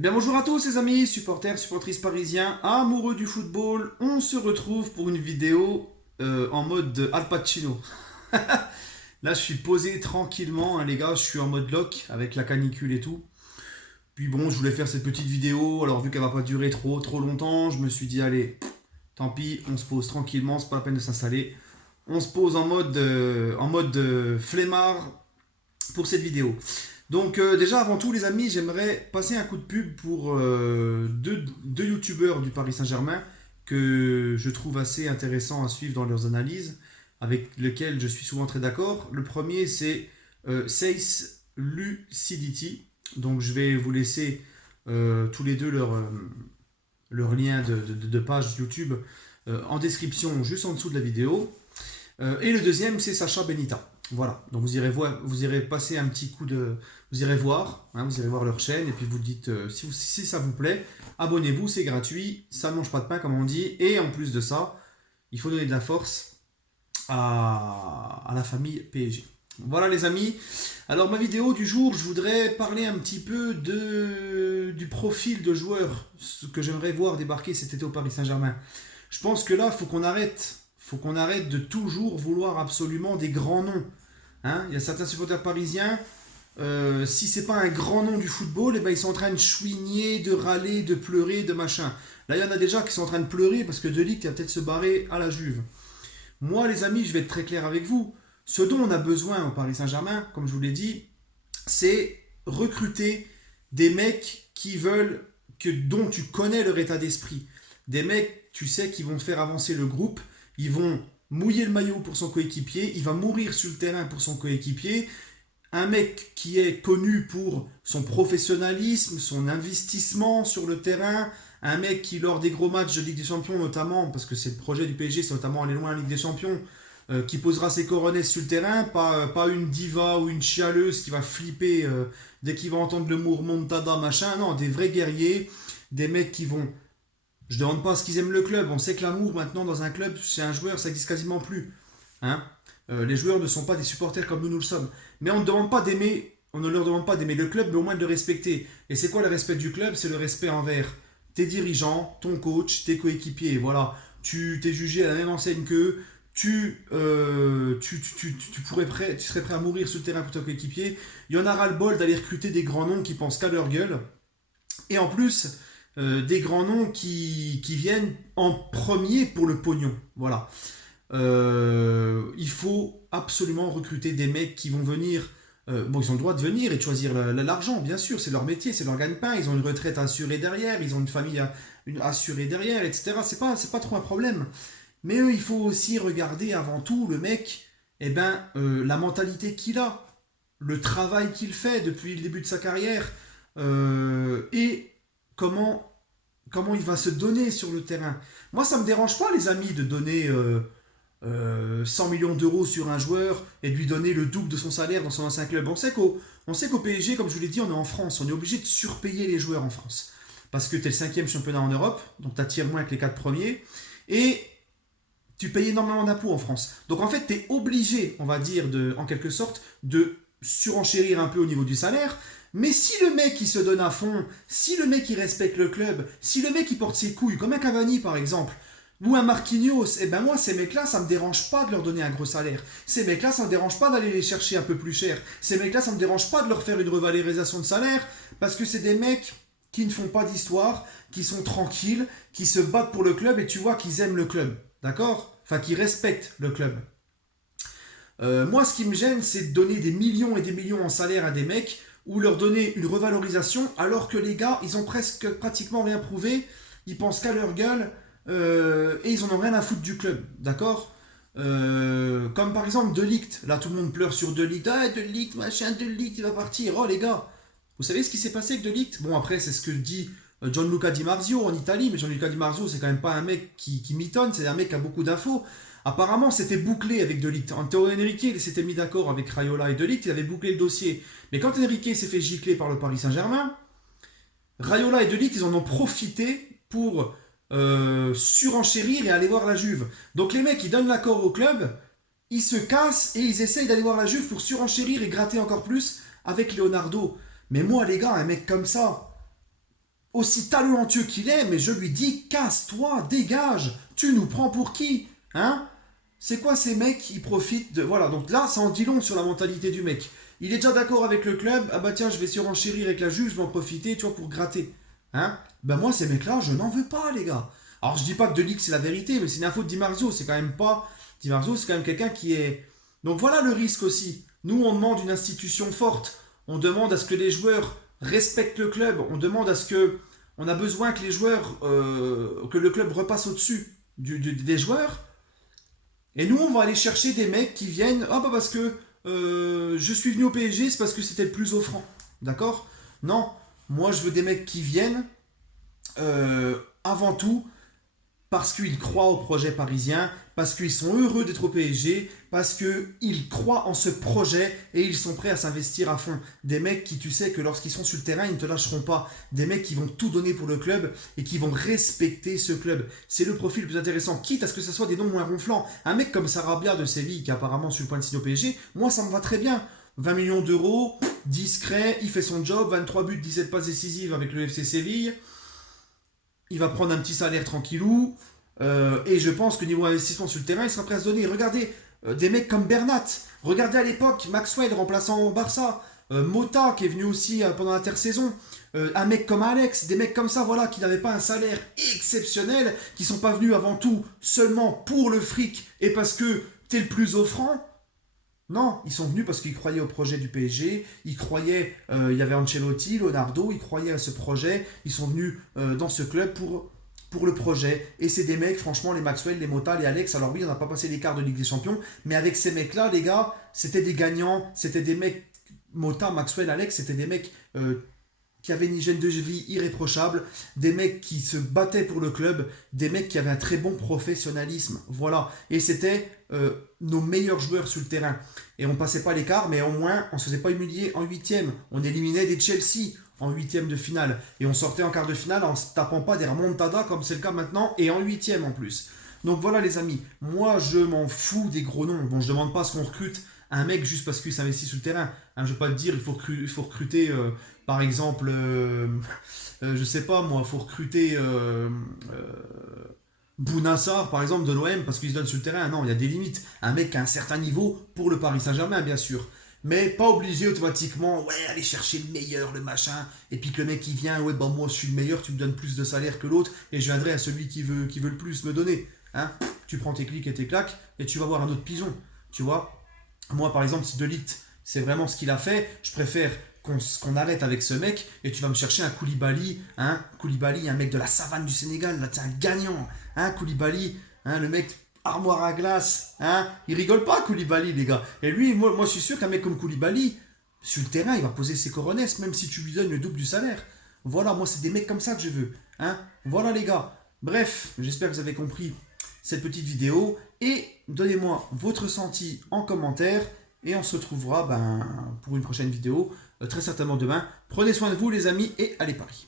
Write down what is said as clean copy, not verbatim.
Eh bien bonjour à tous les amis, supporters, supportrices parisiens, amoureux du football. On se retrouve pour une vidéo en mode Al Pacino. Là je suis posé tranquillement, hein, les gars, je suis en mode lock avec la canicule et tout. Puis bon, je voulais faire cette petite vidéo, alors vu qu'elle va pas durer trop longtemps, je me suis dit allez, tant pis, on se pose tranquillement, c'est pas la peine de s'installer. On se pose en mode flemmard pour cette vidéo. Donc déjà avant tout les amis, j'aimerais passer un coup de pub pour deux youtubeurs du Paris Saint-Germain que je trouve assez intéressants à suivre dans leurs analyses, avec lesquels je suis souvent très d'accord. Le premier c'est Seiss Lucidity. Donc je vais vous laisser tous les deux leur lien de page YouTube en description juste en dessous de la vidéo. Et le deuxième, c'est Sacha Benita. Voilà, donc vous irez passer un petit coup de... Vous irez voir, hein, vous irez voir leur chaîne, et puis vous dites, si ça vous plaît, abonnez-vous, c'est gratuit, ça ne mange pas de pain comme on dit, et en plus de ça, il faut donner de la force à la famille PSG. Voilà les amis, alors ma vidéo du jour, je voudrais parler un petit peu du profil de joueurs que j'aimerais voir débarquer cet été au Paris Saint-Germain. Je pense que là, faut qu'on arrête de toujours vouloir absolument des grands noms. Hein, il y a certains supporters parisiens, si c'est pas un grand nom du football, eh ben ils sont en train de chouigner, de râler, de pleurer, de machin. Là, il y en a déjà qui sont en train de pleurer parce que De Ligt va peut-être se barrer à la Juve. Moi, les amis, je vais être très clair avec vous. Ce dont on a besoin au Paris Saint-Germain, comme je vous l'ai dit, c'est recruter des mecs qui veulent, dont tu connais leur état d'esprit. Des mecs, tu sais, qui vont faire avancer le groupe. Ils vont mouiller le maillot pour son coéquipier. Il va mourir sur le terrain pour son coéquipier. Un mec qui est connu pour son professionnalisme, son investissement sur le terrain, un mec qui, lors des gros matchs de Ligue des Champions notamment, parce que c'est le projet du PSG, c'est notamment aller loin en Ligue des Champions, qui posera ses coronets sur le terrain, pas une diva ou une chialeuse qui va flipper dès qu'il va entendre le mot remontada, machin, non, des vrais guerriers, des mecs qui vont... Je ne demande pas ce qu'ils aiment le club, on sait que l'amour maintenant dans un club, c'est un joueur, ça n'existe quasiment plus. Hein, les joueurs ne sont pas des supporters comme nous le sommes. Mais on ne leur demande pas d'aimer le club, mais au moins de le respecter. Et c'est quoi le respect du club? C'est le respect envers tes dirigeants, ton coach, tes coéquipiers. Voilà, tu t'es jugé à la même enseigne qu'eux, tu serais prêt à mourir sur le terrain pour ton coéquipier. Il y en a ras-le-bol d'aller recruter des grands noms qui pensent qu'à leur gueule. Et en plus, des grands noms qui viennent en premier pour le pognon. Voilà. Il faut absolument recruter des mecs qui vont venir. Bon, ils ont le droit de venir et de choisir l'argent, bien sûr, c'est leur métier, c'est leur gagne-pain. Ils ont une retraite assurée derrière, ils ont une famille assurée derrière, etc. C'est pas trop un problème. Mais il faut aussi regarder avant tout le mec, eh ben, la mentalité qu'il a, le travail qu'il fait depuis le début de sa carrière, et comment il va se donner sur le terrain. Moi, ça me dérange pas, les amis, de donner 100 millions d'euros sur un joueur et de lui donner le double de son salaire dans son ancien club. On sait qu'au PSG, comme je vous l'ai dit, on est en France. On est obligé de surpayer les joueurs en France. Parce que tu es le cinquième championnat en Europe, donc tu attires moins que les quatre premiers. Et tu payes énormément d'impôts en France. Donc en fait, tu es obligé, on va dire, en quelque sorte, de surenchérir un peu au niveau du salaire. Mais si le mec il se donne à fond, si le mec il respecte le club, si le mec il porte ses couilles, comme un Cavani par exemple, ou un Marquinhos, eh ben moi ces mecs-là, ça me dérange pas de leur donner un gros salaire. Ces mecs-là, ça me dérange pas d'aller les chercher un peu plus cher. Ces mecs-là, ça me dérange pas de leur faire une revalorisation de salaire, parce que c'est des mecs qui ne font pas d'histoire, qui sont tranquilles, qui se battent pour le club, et tu vois qu'ils aiment le club. D'accord? Enfin, qui respectent le club. Moi, ce qui me gêne, c'est de donner des millions et des millions en salaire à des mecs, ou leur donner une revalorisation, alors que les gars, ils ont pratiquement rien prouvé, ils pensent qu'à leur gueule, et ils en ont rien à foutre du club, d'accord? Comme par exemple De Ligt, là tout le monde pleure sur De Ligt, ah De Ligt, machin, De Ligt, il va partir, oh les gars, vous savez ce qui s'est passé avec De Ligt? Bon après c'est ce que dit Gianluca Di Marzio en Italie, mais Gianluca Di Marzio c'est quand même pas un mec qui mitonne, c'est un mec qui a beaucoup d'infos. Apparemment c'était bouclé avec De Ligt. Antero Henrique il s'était mis d'accord avec Raiola et De Ligt, il avait bouclé le dossier. Mais quand Henrique s'est fait gicler par le Paris Saint-Germain, Raiola et De Ligt ils en ont profité pour surenchérir et aller voir la Juve. Donc les mecs, ils donnent l'accord au club, ils se cassent et ils essayent d'aller voir la Juve pour surenchérir et gratter encore plus avec Leonardo. Mais moi, les gars, un mec comme ça, aussi talentueux qu'il est, mais je lui dis, casse-toi, dégage, tu nous prends pour qui? Hein? C'est quoi ces mecs qui profitent de... Voilà, donc là, ça en dit long sur la mentalité du mec. Il est déjà d'accord avec le club, ah bah tiens, je vais surenchérir avec la Juve, je vais en profiter, tu vois, pour gratter. Hein? Ben moi, ces mecs-là, je n'en veux pas, les gars. Alors, je dis pas que De Ligt, c'est la vérité, mais c'est une info de Di Marzio, c'est quand même pas... Di Marzio, c'est quand même quelqu'un qui est... Donc voilà le risque aussi. Nous, on demande une institution forte. On demande à ce que les joueurs respectent le club. On demande à ce que... On a besoin que les joueurs... que le club repasse au-dessus des joueurs. Et nous, on va aller chercher des mecs qui viennent... Ah bah parce que je suis venu au PSG, c'est parce que c'était le plus offrant. D'accord? Non. Moi, je veux des mecs qui viennent avant tout parce qu'ils croient au projet parisien, parce qu'ils sont heureux d'être au PSG, parce qu'ils croient en ce projet et ils sont prêts à s'investir à fond. Des mecs qui, tu sais, que lorsqu'ils sont sur le terrain, ils ne te lâcheront pas. Des mecs qui vont tout donner pour le club et qui vont respecter ce club. C'est le profil le plus intéressant, quitte à ce que ce soit des noms moins ronflants. Un mec comme Sarabia de Séville, qui est apparemment sur le point de signer au PSG, moi ça me va très bien. 20 millions d'euros, discret, il fait son job, 23 buts, 17 passes décisives avec le FC Séville. Il va prendre un petit salaire tranquillou. Et je pense que niveau investissement sur le terrain, il sera prêt à se donner. Regardez, des mecs comme Bernat. Regardez à l'époque, Maxwell remplaçant au Barça. Mota qui est venu aussi pendant l'intersaison. Un mec comme Alex, des mecs comme ça, voilà, qui n'avaient pas un salaire exceptionnel, qui sont pas venus avant tout seulement pour le fric et parce que t'es le plus offrant. Non, ils sont venus parce qu'ils croyaient au projet du PSG, ils croyaient, il y avait Ancelotti, Leonardo, ils croyaient à ce projet, ils sont venus dans ce club pour le projet. Et c'est des mecs, franchement, les Maxwell, les Mota, les Alex, alors oui, on n'a pas passé les quarts de Ligue des Champions, mais avec ces mecs-là, les gars, c'était des gagnants, c'était des mecs, Mota, Maxwell, Alex, c'était des mecs qui avaient une hygiène de vie irréprochable, des mecs qui se battaient pour le club, des mecs qui avaient un très bon professionnalisme. Voilà. Et c'était nos meilleurs joueurs sur le terrain. Et on passait pas l'écart, mais au moins, on se faisait pas humilier en huitième. On éliminait des Chelsea en huitième de finale. Et on sortait en quart de finale en se tapant pas des remontadas comme c'est le cas maintenant, et en huitième en plus. Donc voilà les amis, moi je m'en fous des gros noms. Bon, je demande pas à ce qu'on recrute un mec juste parce qu'il s'investit sur le terrain. Hein, je vais pas te dire, il faut recruter, par exemple, je sais pas moi, il faut recruter Bounassar, par exemple, de l'OM, parce qu'il se donne sur le terrain. Non, il y a des limites. Un mec à un certain niveau pour le Paris Saint-Germain, bien sûr. Mais pas obligé automatiquement, ouais, aller chercher le meilleur, le machin. Et puis que le mec il vient, ouais, bah moi je suis le meilleur, tu me donnes plus de salaire que l'autre, et je viendrai à celui qui veut le plus me donner. Hein? Tu prends tes clics et tes claques, et tu vas voir un autre pigeon. Tu vois? Moi, par exemple, si De Ligt, c'est vraiment ce qu'il a fait, je préfère qu'on arrête avec ce mec et tu vas me chercher un Koulibaly, hein, Koulibaly, un mec de la savane du Sénégal, là, c'est un gagnant, hein, Koulibaly, hein, le mec armoire à glace, hein, il rigole pas Koulibaly, les gars. Et lui, moi je suis sûr qu'un mec comme Koulibaly, sur le terrain, il va poser ses coronesses, même si tu lui donnes le double du salaire. Voilà, moi c'est des mecs comme ça que je veux, hein. Voilà les gars. Bref, j'espère que vous avez compris cette petite vidéo et donnez-moi votre ressenti en commentaire et on se retrouvera pour une prochaine vidéo, très certainement demain. Prenez soin de vous les amis et allez Paris.